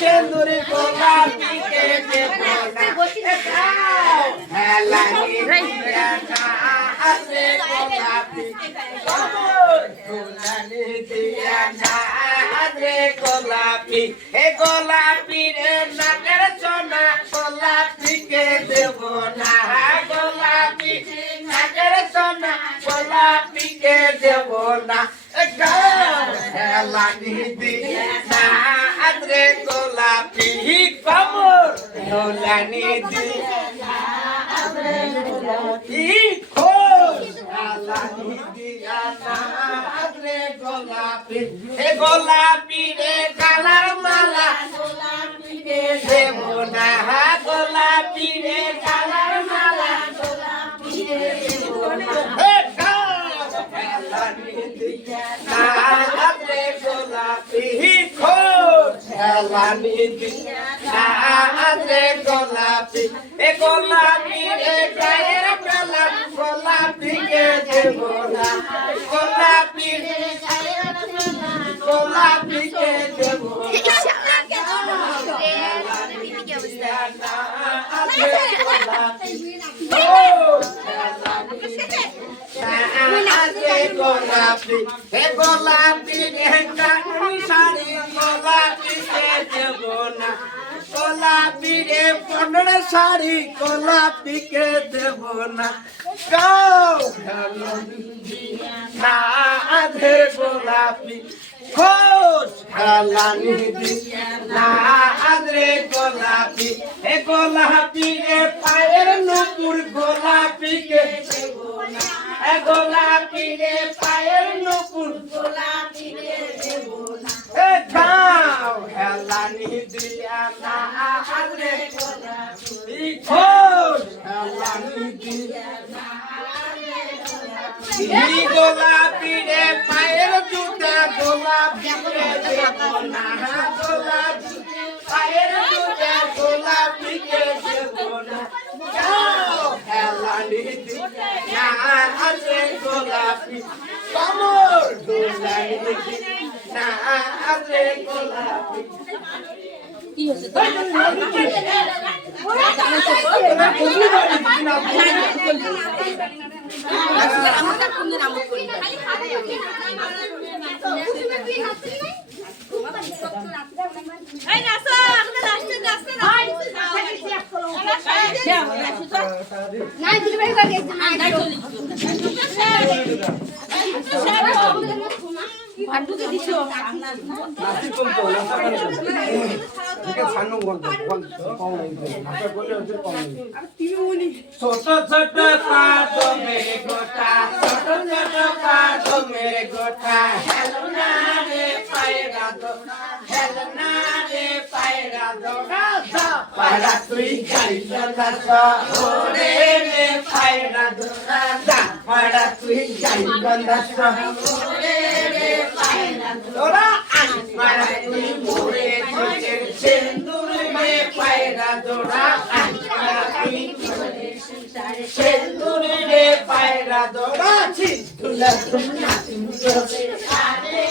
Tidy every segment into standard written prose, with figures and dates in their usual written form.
সেন্দুরি গোলাপিকে দেবো না হেলানি দিয়া না হাতে গোলাপি হেলানি দিয়া না হাতে গোলাপি হে গোলাপি রে নাকের সোনা গোলাপিকে দেবো না গোলাপি নাকের সোনা গোলাপিকে দেবো না হেলানি দিয়া না হাতে গোলাপি কমর হেলানি দিয়া না হাতে গোলাপি খোল হেলানি দিয়া না হাতে গোলাপি হে গোলাপি রে কালার মালা গোলাপিকে দেবো না গোলাপি রে কালার মালা গোলাপিকে দেবো না হেলানি দিয়া না হাতে গোলাপি খোল হেলানি দিয়া না হাতে গোলাপি এ গোলাপি রে গায়ের বেলা গোলাপিকে দেবো না গোলাপি রে গায়ের বেলা গোলাপিকে দেবো না গোলাপি হে গোলাপি রে কানুনি শাড়ি গোলাপিকে দেবো না গোলাপি রে পনের শাড়ি গোলাপিকে দেবো না না আধে গোলাপি খোঁজ হেলানি দিয়া না আধে গোলাপি হে গোলাপি রে পায়ের নুপুর গোলাপিকে দেবো না হে গোলাপি রে পায়ের নুপুর গোলাপিকে দেবো না হে গাও হেলানি দিয়া না আধে গোলাপি খোঁজ হেলানি দিয়া না গোলাপি রে পায়ের জুতা গোলাপিকে দেবো না গোলাপি পায়ের জুতা গোলাপিকে দেবো না হেলানি দিয়া না হাতে গোলাপি কমর হেলানি দিয়া না হাতে গোলাপি কি হচ্ছে আমার কোন নাম করি এই নাসো আমরা নাচতে নাচতে না দিদি ভাই করে একদম না চলি ভান্ডুকে দিছো নাচি কম তো নাচা করে একে সান্নু গন্ড পাও নাই নাচা করলে ওদের পাও নাই আর তুমি বলি ছোট ছোট পাদ মেরে গোটা ছোট ছোট পাদ মেরে গোটা হেলো না রে পায়রা দোনা হেলো না রে পায়রা দোনা পায়রা তুই গাইলা নাচা ওরে রে পায়রা দোনা পায়রা তুই গাইলা নাচা ওরে রে পায়রা দোনা পায়রা তুই মোরে তোকে সেন্দুর মে পায়রা দোনা পায়রা তুই মোরে সেন্দুর রে পায়রা দোনা ছিটুলা তুনা তুমরে আরে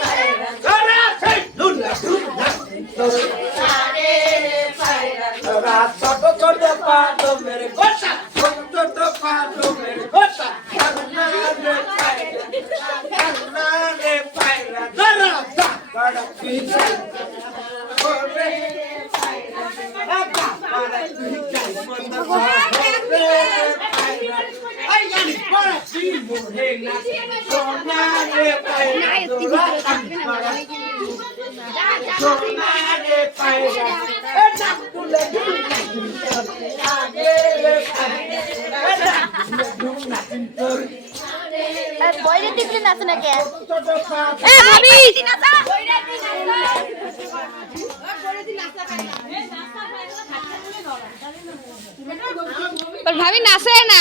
পায়রা দোনা ছিটুলা তুনা তুমরে আরে পায়রা দোনা ছোট ছোট পাদ মেরে গোটা ছোট ছোট পাদ মেরে গোটা হেলনা রে পায়রা দোনা পায়রা পিছে ওরে পায়রা পায়রা তুই যাই মন্দ ওরে পায়রা আই জানি পায়রা তুই মোরে না সোনা রে পায়রা দোনা পায়রা সোনা রে পায়রা এ ডাকুলে আগে রে পায়রা এ ডাকুলে তোর এ বইরে দিকে নাচ না কে এ ভাবি নাচা বইরে দিকে নাচা বইরে দিকে নাচা এ নাচা पर भाभी नाचे ना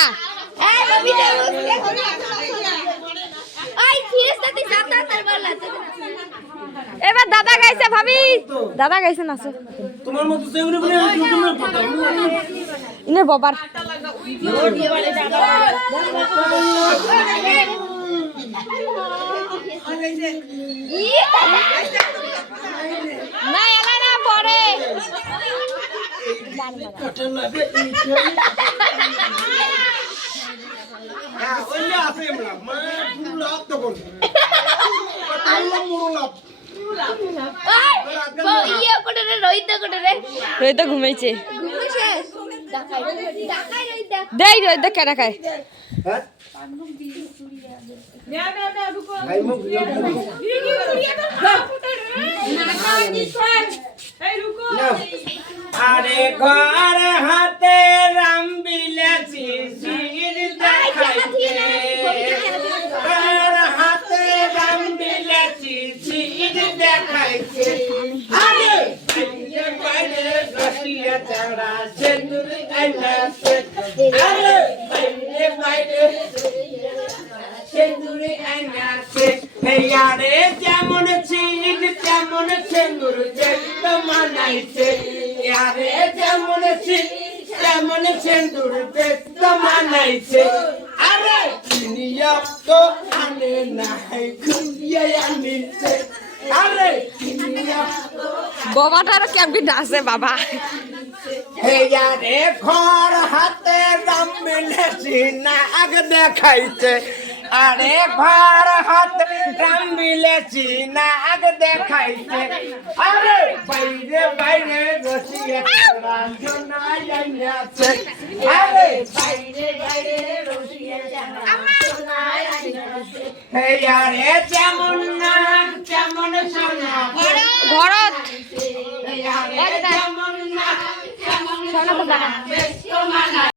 ए भाभी आई फिर से जाता तरबार लाते এবার দাদা গাইছে ভাবি দাদা গাইছে নাচো তোমার মত সেগুলো বলে ইউটিউবে পড়তাম ইনে বাবার না এলা না রোহিত ঘুমাইছে দেই রোহিত কেনা খায় আরে ঘর হাতে রাম বিলাসী শির দেখাইছে ঘর হাতে রাম বিলাসী শির দেখাইছে আরে বাইরে রসিয়া চাড়া সেন্দুর আইনাছে আরে বাইরে সেন্দুরে আইনাছে হেয়ারে যেমন শির তেমন সেন্দুর দেখতে মানাইছে यारे যেমন শির তেমন সেন্দুর দেখতে মানাইছে আরে দুনিয়া তো আনে নাই খুঁজিয়ে আনিছে আরে দুনিয়া বাবাটার কেমন আছে বাবা হেয়ারে ঘর হাতে রাম মিলেছি নাগ দেখাইছে আরে ঘর হাতে রাম মিলেছি নাগ দেখাইছে আরে বাইরে বাইরে রসিয়া রাঞ্জনাই আইনাছে আরে বাইরে বাইরে রসিয়া রাঞ্জনাই আইনাছে হেয়ারে যেমন নাগ তেমন সোনা ঘরত হেয়ারে যেমন নাগ তেমন সোনা